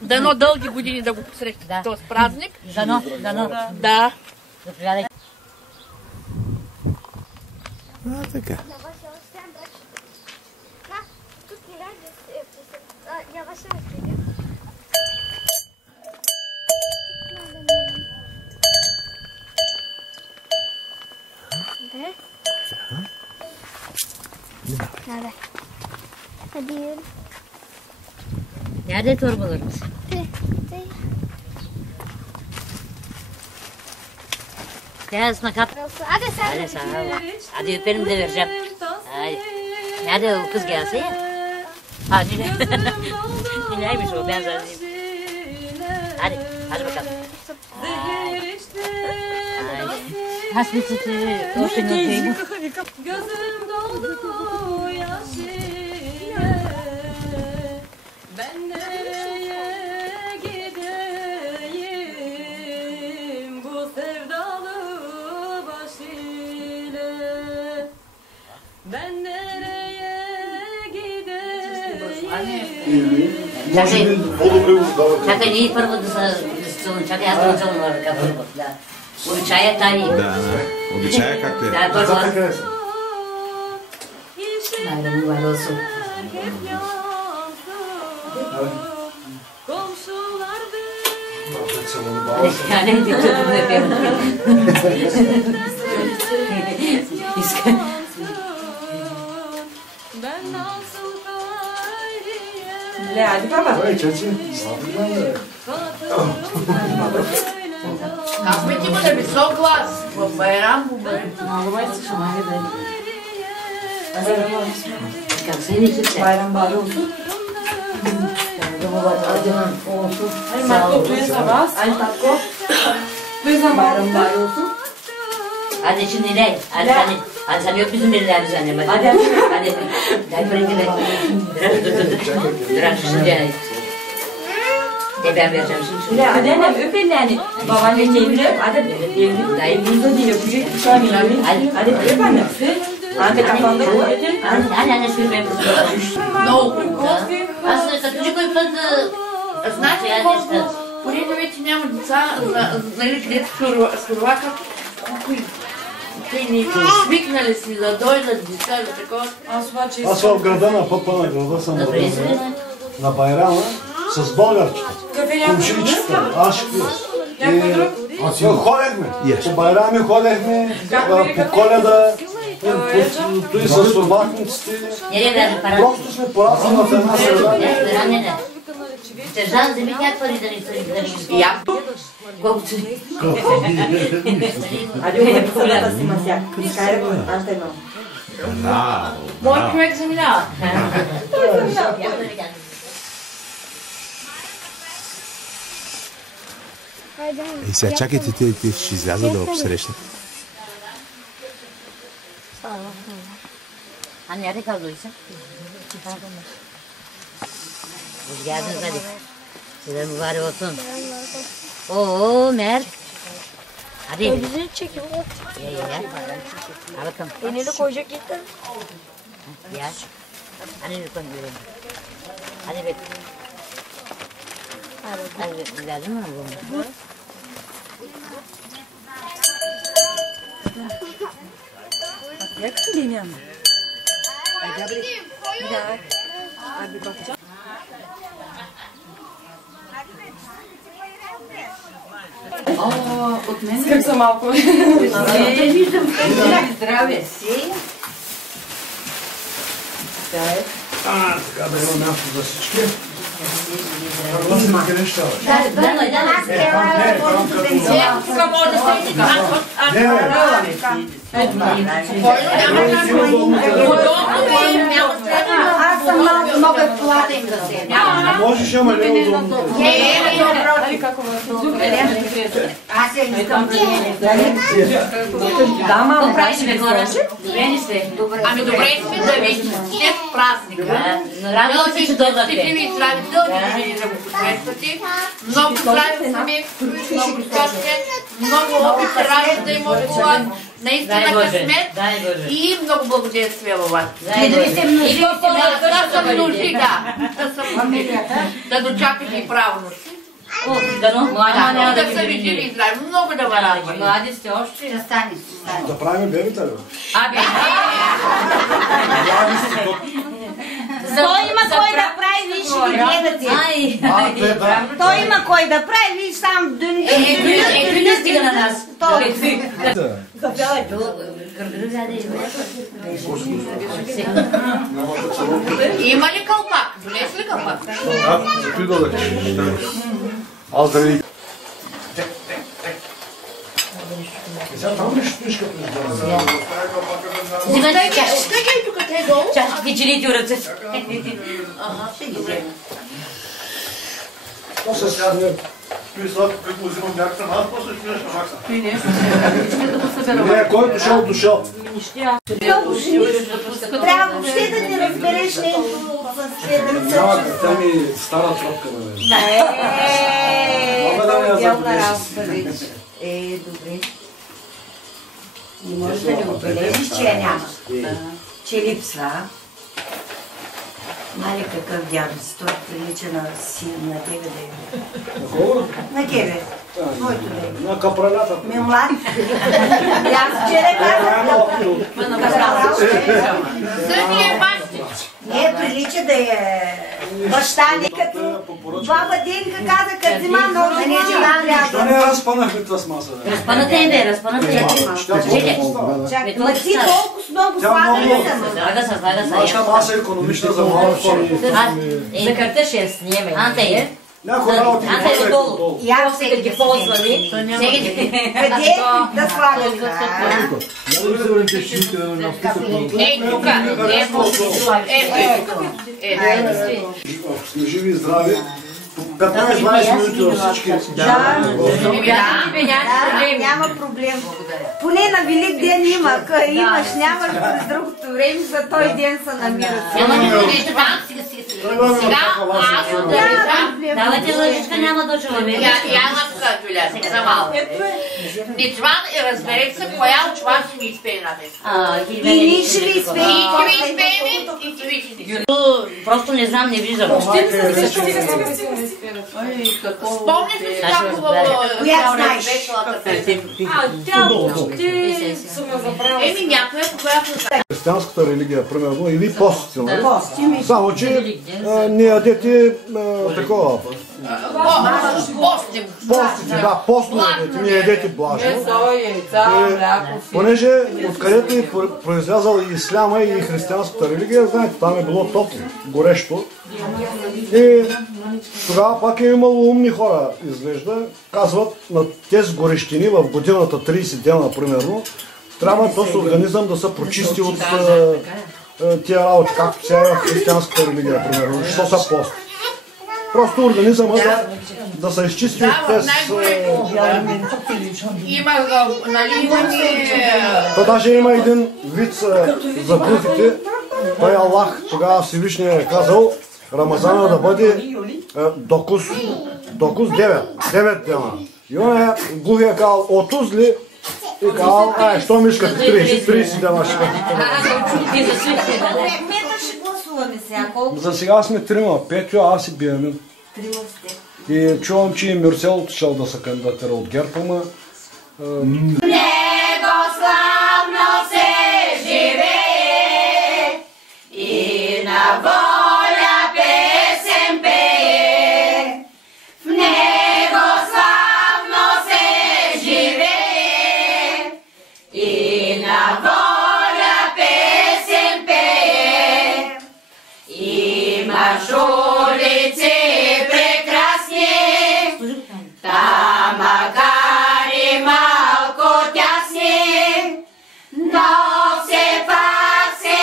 Дано дълги години да го посрещате този празник. Дано. Да. Заповядайте. Така. Hadi. Nerede torbalarımız? Gel Esma kap. Hadi sen. Hadi sağ ol. Hadi öperim de vereceğim. Hadi. Nerede o kız gelse ya? Ha Nile. Nilaymış o ben zannedeyim. Hadi bakalım. Hasbi tutu. Olsun öpeyim. Gözüm doldu yaş ile. Ben nereye gideyim bu sevdalı baş ile. Ben nereye gideyim. Čakaj, nije prvo da se čakaj, ja sam učela kako prvo. Обичая тайни. Да. Обичая както е. Да, първо. Bayramı var olsun. Yani dikkatim yapıyorum. Hadi baba. Късмети му на висок глас. В Байрам го бъде. Много ме слушам, айде бе. Как се не чуте? Bayram bari olsun. Ay Marco, tu és a vas? Ay Marco. Tu és a bayram bari olsun. Hadi şimdi Nilay. Hadi sen yok bizim birilerimiz annem. Hadi. Hadi. Gel buraya gel. Biraz şimdi yani. Ben vereceğim şimdi. Hadi annem öp ellerini. Babaanne çeviriyor. Hadi elini dayımızda diye yapacak bir şey mi? Hadi öp annem. Hadi kafanda koy. Hadi sür ben burada. Много. Аз като че кой път... Знаете колко поне вече няма деца, нали, където скоровака, те ни свикнали си да дойдат деца за такова. Аз в града на пъпа на града съм роден на Байрама с българчета, кумшичета, ашки. Ходехме, по Байрами ходехме, по Коледа, той с сурватниците. Просто сме пораснали в една среда. Сержант, вземи някаква ли да ни стори? Я. Колкото ли? Айде, колата си масяк. Кайде го, аз ще имам. Мой човек заминава. И сега чакайте, те ще излязат да посрещнат. Nerede kaldıysa? Hoş geldiniz hadi. Size mübarek olsun. Oo Mert. Hadi. Bizi çekim. Ya. Al bakalım. Elini koyacak yeter. Ya. Hani lütfen görün. Hadi bek. Hadi lazım mı bu? Yakın değil mi ama? Hadi abla. Bir daha. Hadi bakacağım. От мен Скъп съм малко. не виждам. Здраве си. Така да има място за всички. Тук може да се види. Аз съм много платен да се. Можеш, ама не удобно. Аз се искам. Да, мама. Правиш ли хора? Добре ли сте? Ами добре сме да ви след празника. Радвам се, че дойдохте. Стихи здрави, дълги години да го посрещате. Много здрави семейство, много щастие, много опит, работа има от това. наистина късмет и много благодействия във вас. И Да съм нужди, да дочакате и правонощи. Да са ви живи и здрави, много да ме радва. Млади сте още. Ще стане. Да правим бебета, ли? Той има кой да прави, виж ги гледате. Той има кой да прави, виж сам дън. Ето не стига на нас. Има ли кълпак? Донес ли кълпак? Зато и додах. Аз да ви... Сега там ли ще като издава? Стъкай тук, те долу. Чашките чините в ръцете. Ага, ще ги взема. То се сядне. Той сега, като му взимам някакъв аз, после ще минеш на макса. Не, който дошъл. Трябва въобще да не разбереш нещо с следънца. Няма, тя ми стара тропка на мен. Отделна работа вече. Добре. Не можеш да не отбележиш, че я няма. Че липсва. Мали какъв дядо си, той прилича на син, на тебе да е. На кого? На тебе. Твоето да е. На капраната. Ми млад. Аз вчера казах капралата. Съдия бащи. Не, прилича да е баща ни, като баба Денка каза, като взима много не жена Що не разпанахме това с маса? Разпаната е, разпаната е. Чакай, ма ти толкова много слагали съм. Слага се. Маса е економична за малко хора. За карта ще я сниеме. Анте е. Някой работи Анте е долу. Я После да ги ползвали. къде да слагали? Ако сме живи и здрави, 15-20 минути във всички. Няма проблем. Поне на Велик ден има. Имаш, нямаш през другото време, за той ден се намират. Сега аз отдържам. Давайте лъжичка, няма да чуваме. Я имам Юля, за малко. Ничван и разберех се, коя от вас ще ми изпее на днес. И ние ще ви изпеем. И ще ви изпеем и ще ви изпеем. Просто не знам, не виждам. Спомняш ли си как хубаво? Коя знаеш? Еми някоя, която... Християнската религия, примерно, или постите, нали? Само, че не ядете такова. Постите, да, постно ядете, не ядете блажно. Понеже откъдето е произлязал и исляма и християнската религия, знаете, там е било топло, горещо. И тогава пак е имало умни хора, изглежда, казват на тези горещини в годината 30 дена, примерно, трябва този организъм да се прочисти от тия работи, както сега е в християнската религия, примерно, що са пост. Просто организъма да се изчисти от тези... Има, нали, То даже има един вид за глухите. Той Аллах тогава Всевишния е казал Рамазана да бъде докус 9 дена. И он е глухия казал отузли и казал, що мишкате 30 дена ще Мета ще гласуваме сега. Колко? За сега сме трима, Петю, аз и Биамин. Трима сте. И чувам, че и Мюрсел шел да се кандидатира от ГЕРБ, ама... Него славно се живее и на воля песен пее. В него славно се живее и на воля песен пее. Имаш улици прекрасни, та макар и малко тясни, но все пак си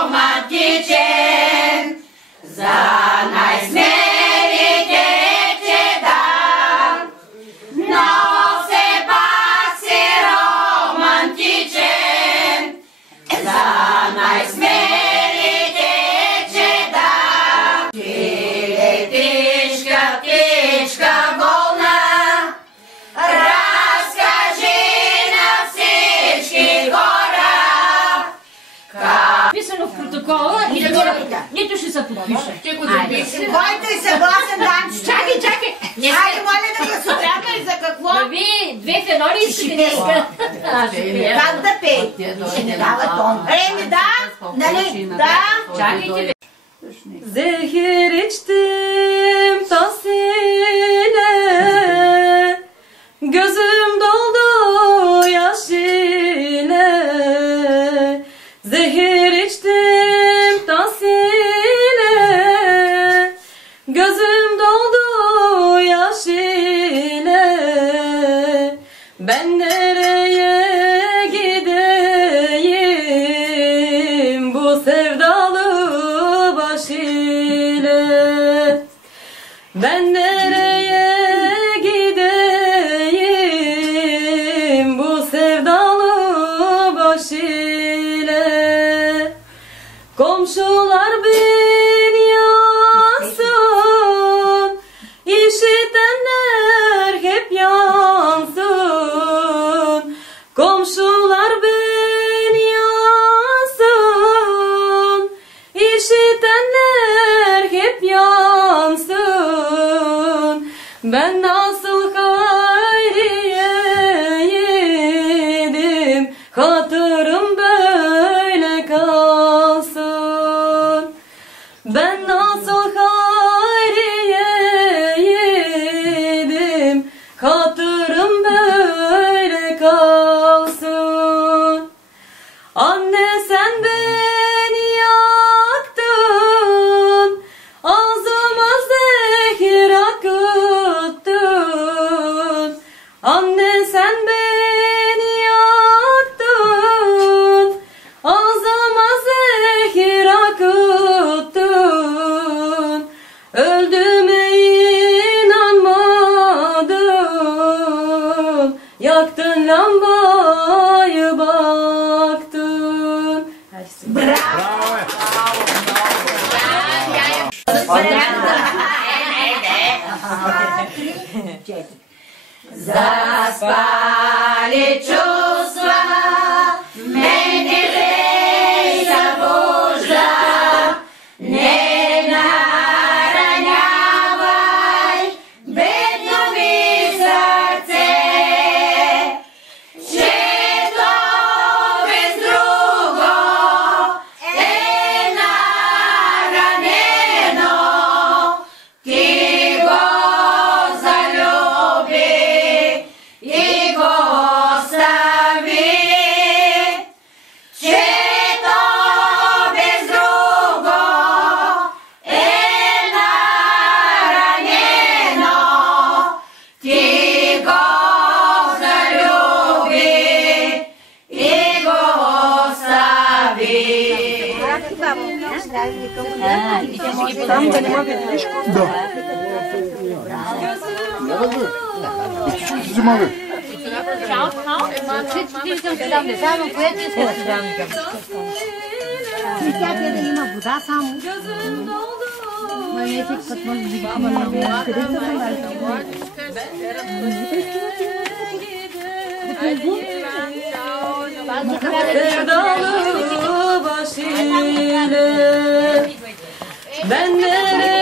романтичен. За най-смелите че да, но все пак си романтичен. За най-смелите че да. Птичка, птичка волна, разкажи на Кола, нито ще се подпише. Ще го запишем. Който е съгласен, Данчо. Чакай! Хайде, моля да гласуваме. Чакай, за какво? Да ви, две фенори ще днеска. Как да пей? Ще не дава тон. Еми да, нали? Да. Чакайте. Zehir içtim tasile, gözüm doldu yaş ile. Zehir içtim tasile, gözüm doldu yaş ile. Ben nereye gideyim bu sevdalı baş ile? Ben nereye gideyim bu sevdalı baş ile? Komşular beni yansın, işitenler hep yansın. Komşular beni yansın, işitenler hep yansın. Ben nasıl hayriyeydim, hatırım böyle kalsın. Ben nasıl hayriyeydim, hatırım böyle kalsın. Anne sen beni yaktın, ağzıma zehir akıttın. Anne sen beni yaktın, ağzıma zehir akıttın. Öldüğüme inanmadın, yaktın lambayı baktın. Заспали чувства, мене лей забужда, не наранявай бедно ми сърце, че то без друго е наранено, ти го залюби и го остави, че то без друго е наранено, ти го залюби и го остави. Gözüm doldu sevdalı baş ile. Ben nereye